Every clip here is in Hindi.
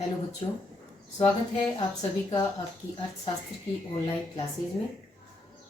हेलो बच्चों, स्वागत है आप सभी का आपकी अर्थशास्त्र की ऑनलाइन क्लासेज में।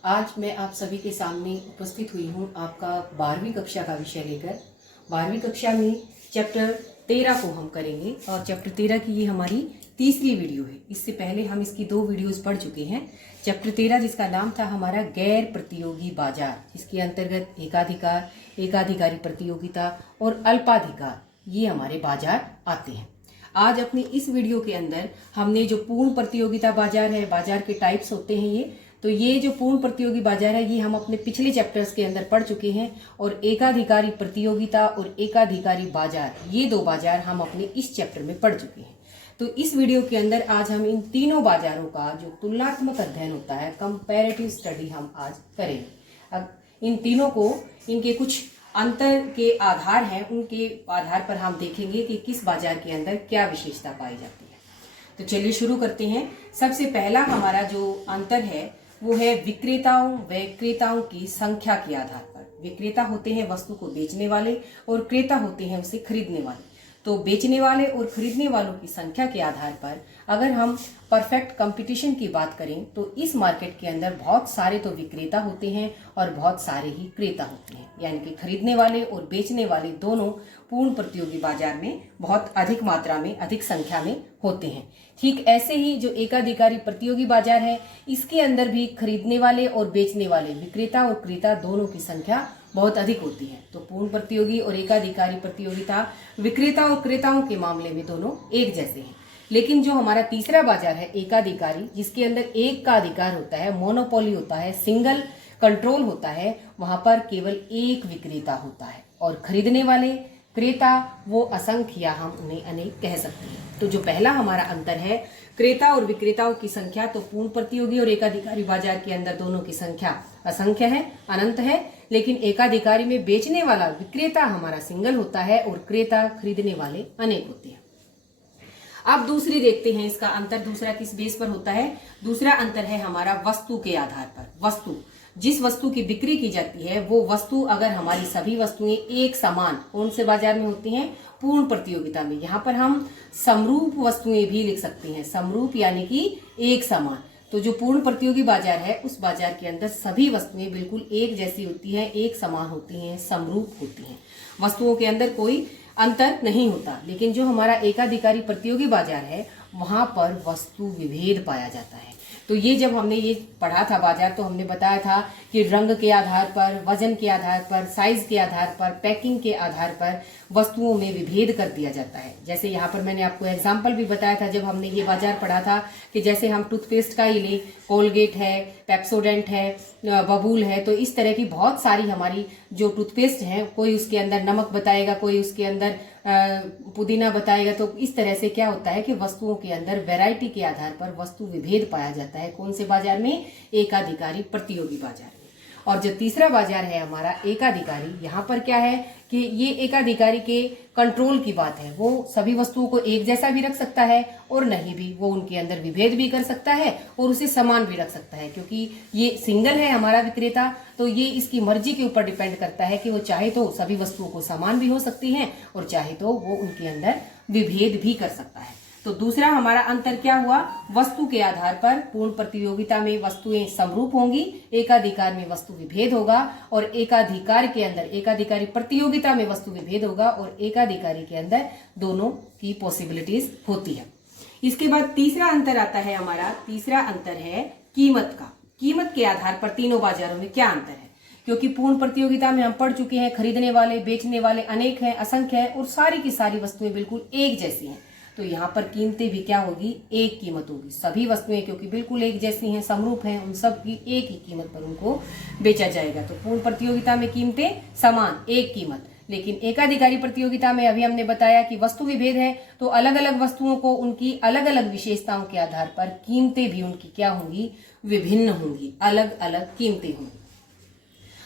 आज मैं आप सभी के सामने उपस्थित हुई हूँ आपका 12वीं कक्षा का विषय लेकर। 12वीं कक्षा में चैप्टर 13 को हम करेंगे और चैप्टर 13 की ये हमारी तीसरी वीडियो है। इससे पहले हम इसकी 2 वीडियोस पढ़ चुके हैं। चैप्टर 13 जिसका नाम था हमारा गैर प्रतियोगी बाजार, जिसके अंतर्गत एकाधिकार, एकाधिकारी प्रतियोगिता और अल्पाधिकार ये हमारे बाजार आते हैं। आज अपनी इस वीडियो के अंदर हमने जो पूर्ण प्रतियोगिता बाजार है, बाजार के टाइप्स होते हैं तो ये जो पूर्ण प्रतियोगी बाजार है ये हम अपने पिछले चैप्टर्स के अंदर पढ़ चुके हैं। और एकाधिकारी प्रतियोगिता और एकाधिकारी बाजार, ये 2 बाजार हम अपने इस चैप्टर में पढ़ चुके हैं। तो इस वीडियो के अंदर आज हम इन तीनों बाजारों का जो तुलनात्मक अध्ययन होता है, कंपैरेटिव स्टडी, हम आज करेंगे। अब इन तीनों को इनके कुछ अंतर के आधार हैं, उनके आधार पर हम देखेंगे कि किस बाजार के अंदर क्या विशेषता पाई जाती है। तो चलिए शुरू करते हैं। सबसे पहला हमारा जो अंतर है वो है विक्रेताओं व क्रेताओं की संख्या के आधार पर। विक्रेता होते हैं वस्तु को बेचने वाले और क्रेता होते हैं उसे खरीदने वाले। तो बेचने वाले और खरीदने वालों की संख्या के आधार पर अगर हम परफेक्ट कंपटीशन की बात करें तो इस मार्केट के अंदर बहुत सारे तो विक्रेता होते हैं और बहुत सारे ही क्रेता होते हैं, यानी कि खरीदने वाले और बेचने वाले दोनों पूर्ण प्रतियोगी बाजार में बहुत अधिक मात्रा में, अधिक संख्या में होते हैं। ठीक ऐसे ही जो एकाधिकारी प्रतियोगी बाजार है, इसके अंदर भी खरीदने वाले और बेचने वाले, विक्रेता और क्रेता दोनों की संख्या बहुत अधिक होती है। तो पूर्ण प्रतियोगी और एकाधिकारी प्रतियोगिता विक्रेता और क्रेताओं के मामले में दोनों एक जैसे हैं। लेकिन जो हमारा तीसरा बाजार है एकाधिकारी, जिसके अंदर एक का अधिकार होता है, मोनोपोली होता है, सिंगल कंट्रोल होता है, वहां पर केवल एक विक्रेता होता है और खरीदने वाले क्रेता वो असंख्य या हम उन्हें अनेक कह सकते हैं। तो जो पहला हमारा अंतर है क्रेता और विक्रेताओं की संख्या, तो पूर्ण प्रतियोगी और एकाधिकारी बाजार के अंदर दोनों की संख्या असंख्य है, अनंत है। लेकिन एकाधिकारी में बेचने वाला विक्रेता हमारा सिंगल होता है और क्रेता खरीदने वाले अनेक होते हैं। अब दूसरी देखते हैं, इसका अंतर दूसरा किस बेस पर होता है। दूसरा अंतर है हमारा वस्तु के आधार पर। वस्तु, जिस वस्तु की बिक्री की जाती है वो वस्तु अगर हमारी सभी वस्तुएं एक समान कौन से बाजार में होती हैं, पूर्ण प्रतियोगिता में। यहाँ पर हम समरूप वस्तुएं भी लिख सकते हैं, समरूप यानी कि एक समान। तो जो पूर्ण प्रतियोगी बाजार है उस बाजार के अंदर सभी वस्तुएं बिल्कुल एक जैसी होती हैं, एक समान होती हैं, समरूप होती हैं, वस्तुओं के अंदर कोई अंतर नहीं होता। लेकिन जो हमारा एकाधिकारी प्रतियोगी बाजार है वहां पर वस्तु विभेद पाया जाता है। तो ये जब हमने ये पढ़ा था बाजार, तो हमने बताया था कि रंग के आधार पर, वजन के आधार पर, साइज के आधार पर, पैकिंग के आधार पर वस्तुओं में विभेद कर दिया जाता है। जैसे यहाँ पर मैंने आपको एग्जाम्पल भी बताया था जब हमने ये बाजार पढ़ा था कि जैसे हम टूथपेस्ट का ही लें, कोलगेट है, पेप्सोडेंट है, बबूल है, तो इस तरह की बहुत सारी हमारी जो टूथपेस्ट है, कोई उसके अंदर नमक बताएगा, कोई उसके अंदर पुदीना बताएगा। तो इस तरह से क्या होता है कि वस्तुओं के अंदर वैरायटी के आधार पर वस्तु विभेद पाया जाता है। कौन से बाजार में? एकाधिकारी प्रतियोगी बाजार में। और जो तीसरा बाजार है हमारा एकाधिकारी, यहाँ पर क्या है कि ये एकाधिकारी के कंट्रोल की बात है। वो सभी वस्तुओं को एक जैसा भी रख सकता है और नहीं भी, वो उनके अंदर विभेद भी कर सकता है और उसे समान भी रख सकता है। क्योंकि ये सिंगल है हमारा विक्रेता, तो ये इसकी मर्जी के ऊपर डिपेंड करता है कि वो चाहे तो सभी वस्तुओं को समान भी हो सकती हैं और चाहे तो वो उनके अंदर विभेद भी कर सकता है। तो दूसरा हमारा अंतर क्या हुआ? वस्तु के आधार पर पूर्ण प्रतियोगिता में वस्तुएं समरूप होंगी, एकाधिकार में वस्तु विभेद होगा, और एकाधिकार के अंदर एकाधिकारी प्रतियोगिता में वस्तु विभेद होगा और एकाधिकारी के अंदर दोनों की पॉसिबिलिटीज होती है। इसके बाद तीसरा अंतर आता है हमारा, तीसरा अंतर है कीमत का। कीमत के आधार पर तीनों बाजारों में क्या अंतर है? क्योंकि पूर्ण प्रतियोगिता में हम पढ़ चुके हैं खरीदने वाले, बेचने वाले अनेक हैं, असंख्य है और सारी की सारी वस्तुएं बिल्कुल एक जैसी हैं। तो यहाँ पर कीमतें भी क्या होगी? एक कीमत होगी। सभी वस्तुएं क्योंकि बिल्कुल एक जैसी हैं, समरूप हैं, उन सब की एक ही कीमत पर उनको बेचा जाएगा। तो पूर्ण प्रतियोगिता में कीमतें समान, एक कीमत। लेकिन एकाधिकारी प्रतियोगिता में अभी हमने बताया कि वस्तु विभेद है, तो अलग अलग वस्तुओं को उनकी अलग अलग विशेषताओं के आधार पर कीमतें भी उनकी क्या होंगी? विभिन्न होंगी, अलग अलग कीमतें होंगी।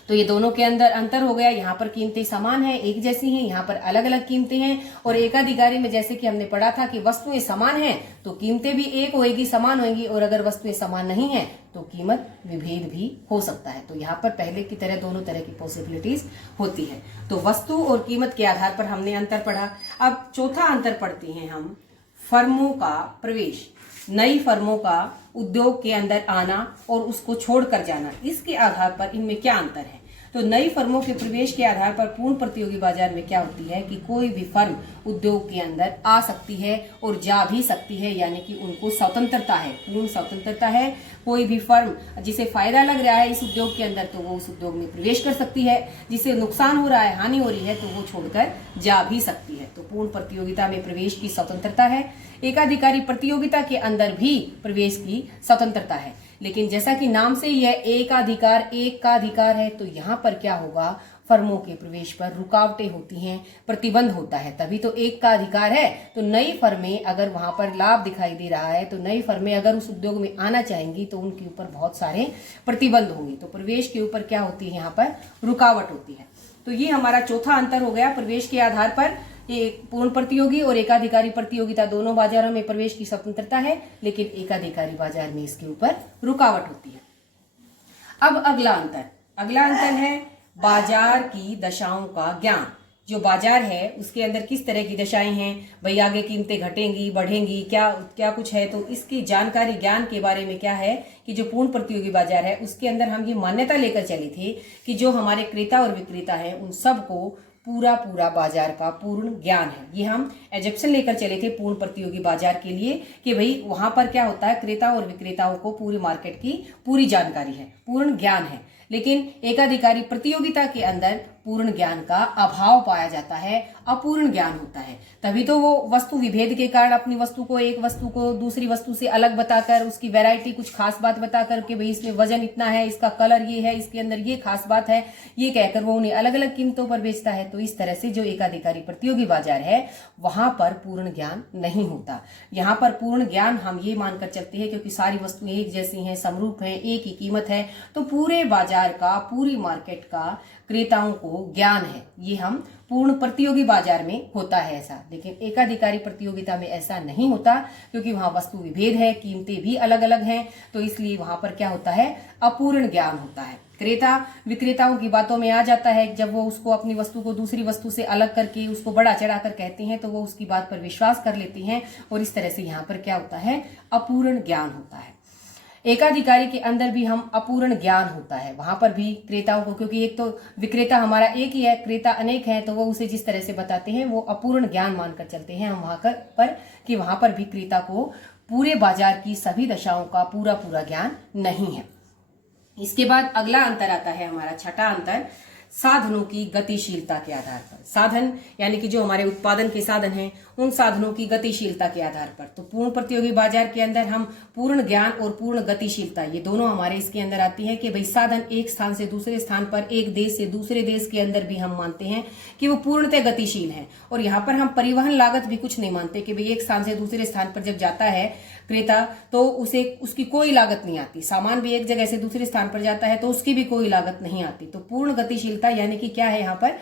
तो ये दोनों के अंदर अंतर हो गया। यहाँ पर कीमतें समान हैं, एक जैसी हैं, यहाँ पर अलग अलग कीमतें हैं। और एकाधिकारी में जैसे कि हमने पढ़ा था कि वस्तुएं समान हैं तो कीमतें भी एक होएगी, समान होंगी, और अगर वस्तुएं समान नहीं हैं तो कीमत विभेद भी हो सकता है। तो यहाँ पर पहले की तरह दोनों तरह की पॉसिबिलिटीज होती है। तो वस्तु और कीमत के आधार पर हमने अंतर पढ़ा। अब चौथा अंतर पढ़ते हैं हम फर्मों का प्रवेश, नई फर्मों का उद्योग के अंदर आना और उसको छोड़कर जाना, इसके आधार पर इनमें क्या अंतर है। तो नई फर्मों के प्रवेश के आधार पर पूर्ण प्रतियोगी बाजार में क्या होती है कि कोई भी फर्म उद्योग के अंदर आ सकती है और जा भी सकती है, यानी कि उनको स्वतंत्रता है, पूर्ण स्वतंत्रता है। कोई भी फर्म जिसे फायदा लग रहा है इस उद्योग के अंदर तो वो उस उद्योग में प्रवेश कर सकती है, जिसे नुकसान हो रहा है, हानि हो रही है, तो वो छोड़कर जा भी सकती है। तो पूर्ण प्रतियोगिता में प्रवेश की स्वतंत्रता है। एकाधिकारी प्रतियोगिता के अंदर भी प्रवेश की स्वतंत्रता है, लेकिन जैसा कि नाम से यह एक का अधिकार है, तो यहाँ पर क्या होगा, फर्मों के प्रवेश पर रुकावटें होती हैं, प्रतिबंध होता है, तभी तो एक का अधिकार है। तो नई फर्में अगर वहां पर लाभ दिखाई दे रहा है, तो नई फर्में अगर उस उद्योग में आना चाहेंगी तो उनके ऊपर बहुत सारे प्रतिबंध होंगे। तो प्रवेश के ऊपर क्या होती है, यहाँ पर रुकावट होती है। तो ये हमारा चौथा अंतर हो गया। प्रवेश के आधार पर ये पूर्ण प्रतियोगी और एकाधिकारी प्रतियोगिता दोनों बाजारों में प्रवेश की स्वतंत्रता है, लेकिन एकाधिकारी बाजार में इसके ऊपर रुकावट होती है। अब अगला अंतर है बाजार की दशाओं का ज्ञान। जो बाजार है उसके अंदर किस तरह की दशाएं हैं, भाई आगे कीमतें घटेंगी बढ़ेंगी, क्या कुछ है, तो इसकी जानकारी, ज्ञान के बारे में क्या है कि जो पूर्ण प्रतियोगी बाजार है उसके अंदर हम ये मान्यता लेकर चले थे कि जो हमारे क्रेता और विक्रेता है उन सबको पूरा बाजार का पूर्ण ज्ञान है। ये हम एजप्शन लेकर चले थे पूर्ण प्रतियोगी बाजार के लिए कि भाई वहां पर क्या होता है, क्रेता और विक्रेताओं को पूरी मार्केट की पूरी जानकारी है, पूर्ण ज्ञान है। लेकिन एकाधिकारी प्रतियोगिता के अंदर पूर्ण ज्ञान का अभाव पाया जाता है, अपूर्ण ज्ञान होता है। तभी तो वो वस्तु विभेद के कारण अपनी एक वस्तु को दूसरी वस्तु से अलग बताकर, उसकी वैरायटी, कुछ खास बात बताकर कि भाई इसमें वजन इतना है, इसका कलर ये है, इसके अंदर ये खास बात है, ये कहकर वो उन्हें अलग अलग कीमतों पर बेचता है। तो इस तरह से जो एकाधिकारी प्रतियोगी बाजार है वहां पर पूर्ण ज्ञान नहीं होता। यहाँ पर पूर्ण ज्ञान हम ये मानकर चलते हैं क्योंकि सारी वस्तुएं एक जैसी हैं, समरूप हैं, एक ही कीमत है, तो पूरे बाजार का, पूरी मार्केट का क्रेताओं को ज्ञान है। ये हम पूर्ण प्रतियोगी बाजार में होता है ऐसा, लेकिन एकाधिकारी प्रतियोगिता में ऐसा नहीं होता क्योंकि वहां वस्तु विभेद है, कीमतें भी अलग अलग हैं, तो इसलिए वहां पर क्या होता है, अपूर्ण ज्ञान होता है। क्रेता विक्रेताओं की बातों में आ जाता है, जब वो उसको अपनी वस्तु को दूसरी वस्तु से अलग करके उसको बढ़ा चढ़ाकर कहते हैं तो वो उसकी बात पर विश्वास कर लेती हैं और इस तरह से यहाँ पर क्या होता है, अपूर्ण ज्ञान होता है। एकाधिकारी के अंदर भी हम अपूर्ण ज्ञान होता है, वहां पर भी क्रेताओं को, क्योंकि एक तो विक्रेता हमारा एक ही है, क्रेता अनेक है, तो वो उसे जिस तरह से बताते हैं वो अपूर्ण ज्ञान मानकर चलते हैं हम वहां पर कि वहां पर भी क्रेता को पूरे बाजार की सभी दशाओं का पूरा ज्ञान नहीं है। इसके बाद अगला अंतर आता है हमारा छठा अंतर, साधनों की गतिशीलता के आधार पर। साधन यानी कि जो हमारे उत्पादन के साधन हैं उन साधनों की गतिशीलता के आधार पर। तो पूर्ण प्रतियोगी बाजार के अंदर हम पूर्ण ज्ञान और पूर्ण गतिशीलता ये दोनों हमारे इसके अंदर आती है कि भाई साधन एक स्थान से दूसरे स्थान पर, एक देश से दूसरे देश के अंदर भी हम मानते हैं कि वो पूर्णतः गतिशील है। और यहाँ पर हम परिवहन लागत भी कुछ नहीं मानते कि भाई एक स्थान से दूसरे स्थान पर जब जाता है क्रेता तो उसे उसकी कोई लागत नहीं आती, सामान भी एक जगह से दूसरे स्थान पर जाता है तो उसकी भी कोई लागत नहीं आती। तो पूर्ण गतिशीलता यानी कि क्या है, यहाँ पर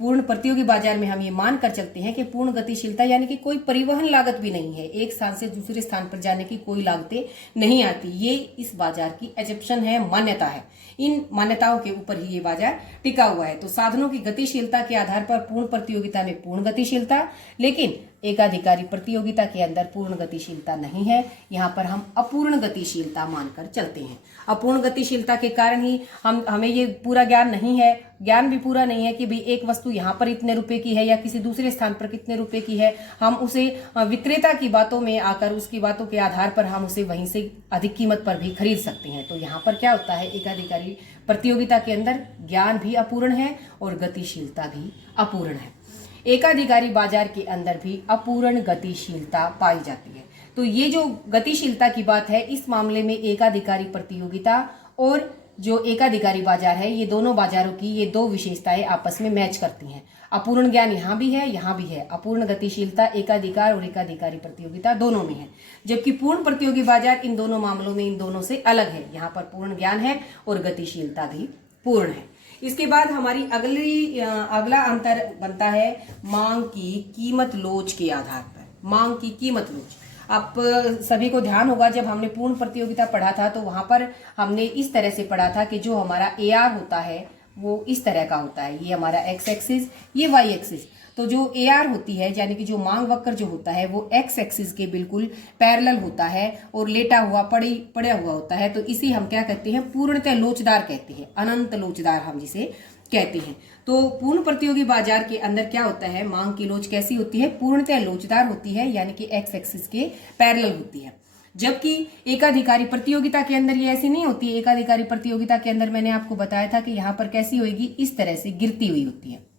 पूर्ण प्रतियोगी बाजार में हम ये मान कर चलते हैं कि पूर्ण गतिशीलता यानी कि कोई परिवहन लागत भी नहीं है, एक स्थान से दूसरे स्थान पर जाने की कोई लागतें नहीं आती। ये इस बाजार की एजप्शन है, मान्यता है। इन मान्यताओं के ऊपर ही ये बाजार टिका हुआ है। तो साधनों की गतिशीलता के आधार पर पूर्ण प्रतियोगिता में पूर्ण गतिशीलता, लेकिन एकाधिकारी प्रतियोगिता के अंदर पूर्ण गतिशीलता नहीं है, यहाँ पर हम अपूर्ण गतिशीलता मानकर चलते हैं। अपूर्ण गतिशीलता के कारण ही हमें ये पूरा ज्ञान नहीं है, ज्ञान भी पूरा नहीं है कि भाई एक वस्तु यहाँ पर इतने रुपए की है या किसी दूसरे स्थान पर कितने रुपए की है। हम उसे विक्रेता की बातों में आकर, उसकी बातों के आधार पर हम उसे वहीं से अधिक कीमत पर भी खरीद सकते हैं। तो यहाँ पर क्या होता है, एकाधिकारी प्रतियोगिता के अंदर ज्ञान भी अपूर्ण है और गतिशीलता भी अपूर्ण है। एकाधिकारी बाजार के अंदर भी अपूर्ण गतिशीलता पाई जाती है। तो ये जो गतिशीलता की बात है, इस मामले में एकाधिकारी प्रतियोगिता और जो एकाधिकारी बाजार है, ये दोनों बाजारों की ये दो विशेषताएं आपस में मैच करती हैं। अपूर्ण ज्ञान यहाँ भी है, यहाँ भी है। अपूर्ण गतिशीलता एकाधिकार और एकाधिकारी प्रतियोगिता दोनों में है, जबकि पूर्ण प्रतियोगी बाजार इन दोनों मामलों में इन दोनों से अलग है। यहाँ पर पूर्ण ज्ञान है और गतिशीलता भी पूर्ण है। इसके बाद हमारी अगला अंतर बनता है मांग की कीमत लोच के आधार पर। मांग की कीमत लोच, आप सभी को ध्यान होगा जब हमने पूर्ण प्रतियोगिता पढ़ा था तो वहां पर हमने इस तरह से पढ़ा था कि जो हमारा AR होता है, वो इस तरह का होता है। ये हमारा एक्स एक्सिस, ये वाई एक्सिस। तो जो AR होती है यानी कि जो मांग वक्र जो होता है वो एक्स एक्सिस के बिल्कुल पैरेलल होता है और लेटा हुआ पड़ा हुआ होता है। तो इसे हम क्या कहते हैं, पूर्णतः लोचदार कहते हैं, अनंत लोचदार हम जिसे कहते हैं। तो पूर्ण प्रतियोगी बाजार के अंदर क्या होता है, मांग की लोच कैसी होती है, पूर्णतः लोचदार होती है, यानी कि एक्स एक्सिस के पैरेलल होती है। जबकि एकाधिकारी प्रतियोगिता के अंदर ये ऐसी नहीं होती है। एकाधिकारी प्रतियोगिता के अंदर मैंने आपको बताया था कि यहाँ पर कैसी होगी, इस तरह से गिरती हुई होती है।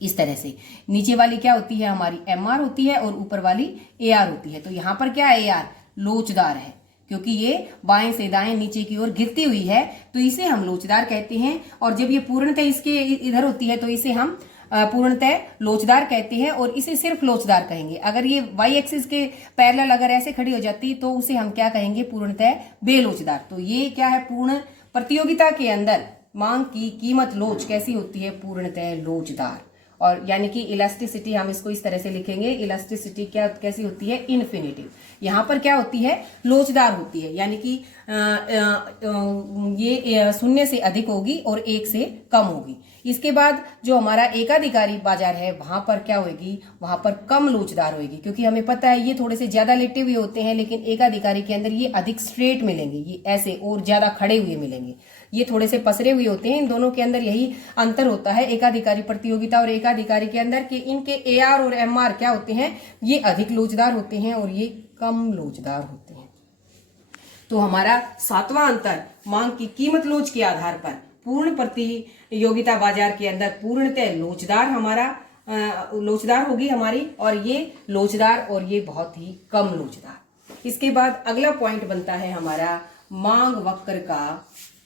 इस तरह से नीचे वाली क्या होती है, हमारी MR होती है और ऊपर वाली AR होती है। तो यहाँ पर क्या है, AR लोचदार है, क्योंकि ये बाएं से दाएं नीचे की ओर गिरती हुई है, तो इसे हम लोचदार कहते हैं। और जब ये पूर्णतः इसके इधर होती है तो इसे हम पूर्णतः लोचदार कहते हैं, और इसे सिर्फ लोचदार कहेंगे। अगर ये वाई एक्सिस के पैरेलल अगर ऐसे खड़ी हो जाती तो उसे हम क्या कहेंगे, पूर्णतः बेलोचदार। तो ये क्या है, पूर्ण प्रतियोगिता के अंदर मांग की कीमत लोच कैसी होती है, पूर्णतः लोचदार। और यानी कि इलास्टिसिटी हम इसको इस तरह से लिखेंगे, इलास्टिसिटी क्या कैसी होती है, इन्फिनिटिव। यहाँ पर क्या होती है, लोचदार होती है, यानी कि ये 0 से अधिक होगी और 1 से कम होगी। इसके बाद जो हमारा एकाधिकारी बाजार है वहां पर क्या होगी, वहां पर कम लोचदार होगी, क्योंकि हमें पता है ये थोड़े से ज्यादा लेटे हुए होते हैं, लेकिन एकाधिकारी के अंदर ये अधिक स्ट्रेट मिलेंगे, ये ऐसे और ज्यादा खड़े हुए मिलेंगे। ये थोड़े से पसरे हुए होते हैं। इन दोनों के अंदर यही अंतर होता है एकाधिकारी प्रतियोगिता और एकाधिकारी के अंदर, कि इनके AR और MR क्या होते हैं, ये अधिक लोचदार होते हैं और ये कम लोचदार होते हैं। तो हमारा 7वां अंतर, मांग की कीमत लोच के आधार पर पूर्ण प्रतियोगिता बाजार के अंदर पूर्णतः लोचदार हमारा लोचदार होगी हमारी, और ये लोचदार और ये बहुत ही कम लोचदार। इसके बाद अगला पॉइंट बनता है हमारा मांग वक्र का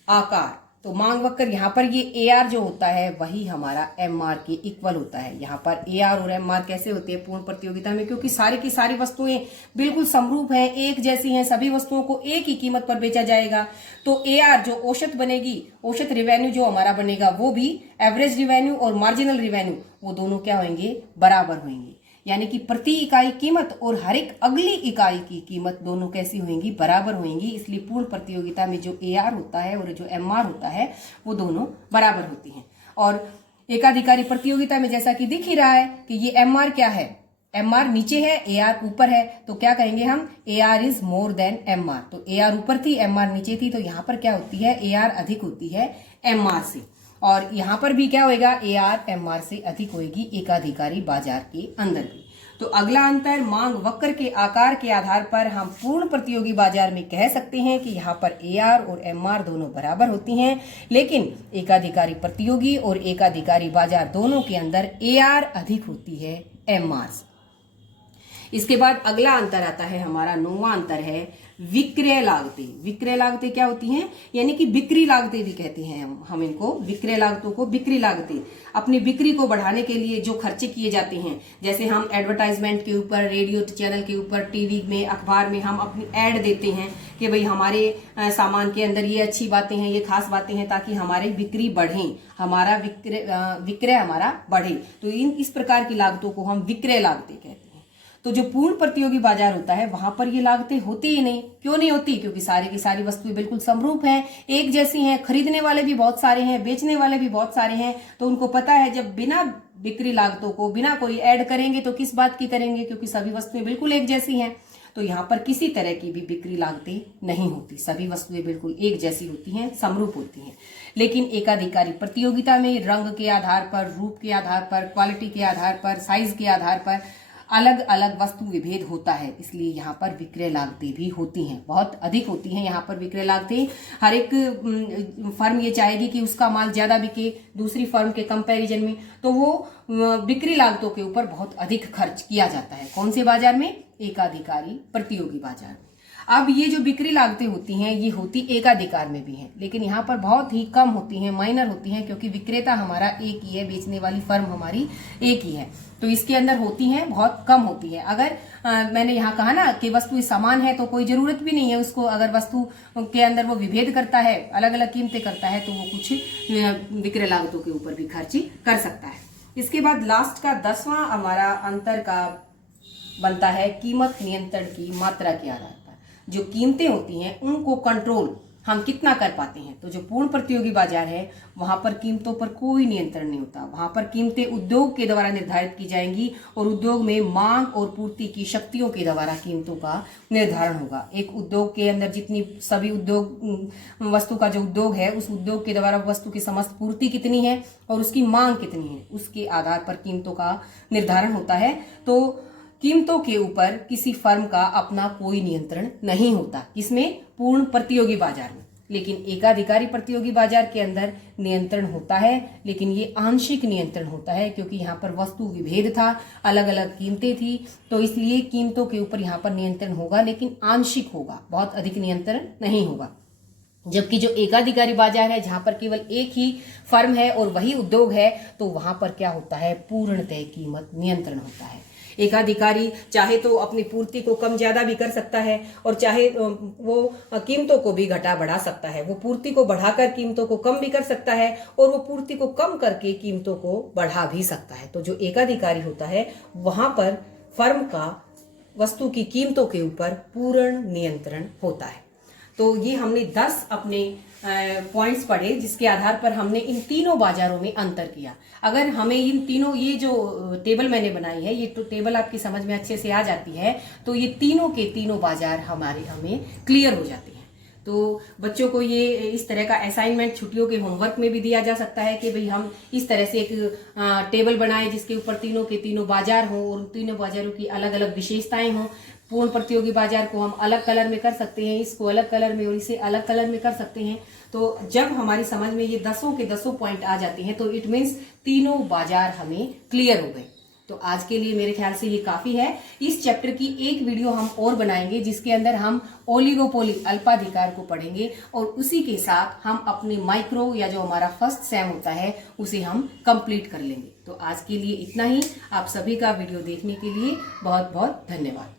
आकार। तो मांग वक्र यहाँ पर ये AR जो होता है वही हमारा MR के इक्वल होता है। यहाँ पर AR और MR कैसे होते हैं पूर्ण प्रतियोगिता में, क्योंकि सारी की सारी वस्तुएं बिल्कुल समरूप हैं, एक जैसी हैं, सभी वस्तुओं को एक ही कीमत पर बेचा जाएगा। तो AR जो औसत बनेगी, औसत रिवेन्यू जो हमारा बनेगा वो भी एवरेज रिवेन्यू और मार्जिनल रिवेन्यू वो दोनों क्या होंगे, बराबर होंगे। यानी कि प्रति इकाई कीमत और हर एक अगली इकाई की कीमत दोनों कैसी होंगी, बराबर होंगी। इसलिए पूर्ण प्रतियोगिता में जो AR होता है और जो MR होता है वो दोनों बराबर होती हैं। और एकाधिकारी प्रतियोगिता में जैसा कि दिख ही रहा है कि ये MR क्या है, MR नीचे है, AR ऊपर है, तो क्या कहेंगे हम, AR is more than MR। तो AR ऊपर थी, MR नीचे थी, तो यहाँ पर क्या होती है, AR अधिक होती है MR से। और यहाँ पर भी क्या होएगा, AR MR से अधिक होएगी एकाधिकारी बाजार के अंदर भी। तो अगला अंतर, मांग वक्र के आकार के आधार पर हम पूर्ण प्रतियोगी बाजार में कह सकते हैं कि यहाँ पर AR और MR दोनों बराबर होती हैं, लेकिन एकाधिकारी प्रतियोगी और एकाधिकारी बाजार दोनों के अंदर AR अधिक होती है MR से। इसके बाद अगला अंतर आता है हमारा 9वां अंतर है विक्रय लागतें। विक्रय लागतें क्या होती हैं, यानी कि बिक्री लागतें भी कहते हैं हम इनको, विक्रय लागतों को बिक्री लागतें। अपनी बिक्री को बढ़ाने के लिए जो खर्चे किए जाते हैं, जैसे हम एडवर्टाइजमेंट के ऊपर, रेडियो चैनल के ऊपर, टीवी में, अखबार में हम अपनी ऐड देते हैं कि भाई हमारे सामान के अंदर ये अच्छी बातें हैं, ये खास बातें हैं, ताकि हमारी बिक्री बढ़े, हमारा विक्रय हमारा बढ़े। तो इस प्रकार की लागतों को हम विक्रय लागतें कहते हैं। तो जो पूर्ण प्रतियोगी बाजार होता है वहां पर ये लागतें होती ही नहीं। क्यों नहीं होती, क्योंकि सारी की सारी वस्तुएं बिल्कुल समरूप हैं, एक जैसी हैं, खरीदने वाले भी बहुत सारे हैं, बेचने वाले भी बहुत सारे हैं। तो उनको पता है जब बिना बिक्री लागतों को, बिना कोई ऐड करेंगे तो किस बात की करेंगे, क्योंकि सभी वस्तुएं बिल्कुल एक जैसी हैं। तो यहाँ पर किसी तरह की भी बिक्री लागतें नहीं होती, सभी वस्तुएं बिल्कुल एक जैसी होती हैं, समरूप होती हैं। लेकिन एकाधिकारी प्रतियोगिता में रंग के आधार पर, रूप के आधार पर, क्वालिटी के आधार पर, साइज के आधार पर अलग अलग वस्तु विभेद होता है, इसलिए यहाँ पर विक्रय लागतें भी होती हैं, बहुत अधिक होती हैं यहाँ पर विक्रय लागतें। हर एक फर्म ये चाहेगी कि उसका माल ज्यादा बिके दूसरी फर्म के कंपैरिजन में, तो वो बिक्री लागतों के ऊपर बहुत अधिक खर्च किया जाता है। कौन से बाजार में, एकाधिकारी प्रतियोगी बाजार में। अब ये जो बिक्री लागतें होती हैं ये होती एकाधिकार में भी हैं, लेकिन यहाँ पर बहुत ही कम होती हैं, माइनर होती हैं, क्योंकि विक्रेता हमारा एक ही है, बेचने वाली फर्म हमारी एक ही है, तो इसके अंदर होती हैं, बहुत कम होती है। अगर मैंने यहाँ कहा ना कि वस्तु समान है तो कोई जरूरत भी नहीं है उसको, अगर वस्तु के अंदर वो विभेद करता है, अलग अलग कीमतें करता है, तो वो कुछ विक्रय लागतों के ऊपर भी खर्च कर सकता है। इसके बाद लास्ट का 10वां हमारा अंतर का बनता है कीमत नियंत्रण की मात्रा के आधार पर। जो कीमतें होती हैं उनको कंट्रोल हम कितना कर पाते हैं। तो जो पूर्ण प्रतियोगी बाजार है वहां पर कीमतों पर कोई नियंत्रण नहीं होता। वहां पर कीमतें उद्योग के द्वारा निर्धारित की जाएंगी और उद्योग में मांग और पूर्ति की शक्तियों के द्वारा कीमतों का निर्धारण होगा। एक उद्योग के अंदर जितनी सभी उद्योग वस्तु का जो उद्योग है उस उद्योग के द्वारा वस्तु की समस्त पूर्ति कितनी है और उसकी मांग कितनी है, उसके आधार पर कीमतों का निर्धारण होता है। तो कीमतों के ऊपर किसी फर्म का अपना कोई नियंत्रण नहीं होता, किसमें? पूर्ण प्रतियोगी बाजार में। लेकिन एकाधिकारी प्रतियोगी बाजार के अंदर नियंत्रण होता है, लेकिन ये आंशिक नियंत्रण होता है क्योंकि यहाँ पर वस्तु विभेद था, अलग अलग कीमतें थी, तो इसलिए कीमतों के ऊपर यहाँ पर नियंत्रण होगा, लेकिन आंशिक होगा, बहुत अधिक नियंत्रण नहीं होगा। जबकि जो एकाधिकारी बाजार है जहां पर केवल एक ही फर्म है और वही उद्योग है, तो वहां पर क्या होता है? पूर्णतः कीमत नियंत्रण होता है। एकाधिकारी चाहे तो अपनी पूर्ति को कम ज्यादा भी कर सकता है और चाहे वो कीमतों को भी घटा बढ़ा सकता है। वो पूर्ति को बढ़ाकर कीमतों को कम भी कर सकता है और वो पूर्ति को कम करके कीमतों को बढ़ा भी सकता है। तो जो एकाधिकारी होता है वहां पर फर्म का वस्तु की कीमतों के ऊपर पूर्ण नियंत्रण होता है। तो ये हमने 10 अपने पॉइंट्स पढ़े जिसके आधार पर हमने इन तीनों बाजारों में अंतर किया। अगर हमें इन तीनों, ये जो टेबल मैंने बनाई है, ये तो टेबल आपकी समझ में अच्छे से आ जाती है, तो ये तीनों के तीनों बाजार हमें क्लियर हो जाते हैं। तो बच्चों को ये इस तरह का असाइनमेंट छुट्टियों के होमवर्क में भी दिया जा सकता है कि भाई हम इस तरह से एक टेबल बनाएं जिसके ऊपर तीनों के तीनों बाजार हों और तीनों बाजारों की अलग अलग विशेषताएं हों। पूर्ण प्रतियोगी बाजार को हम अलग कलर में कर सकते हैं, इसको अलग कलर में और इसे अलग कलर में कर सकते हैं। तो जब हमारी समझ में ये 10 के 10 पॉइंट आ जाते हैं तो इट मीन्स तीनों बाजार हमें क्लियर हो गए। तो आज के लिए मेरे ख्याल से ये काफी है। इस चैप्टर की एक वीडियो हम और बनाएंगे जिसके अंदर हम ओलिगोपोली अल्पाधिकार को पढ़ेंगे और उसी के साथ हम अपने माइक्रो या जो हमारा फर्स्ट सेम होता है उसे हम कंप्लीट कर लेंगे। तो आज के लिए इतना ही। आप सभी का वीडियो देखने के लिए बहुत बहुत धन्यवाद।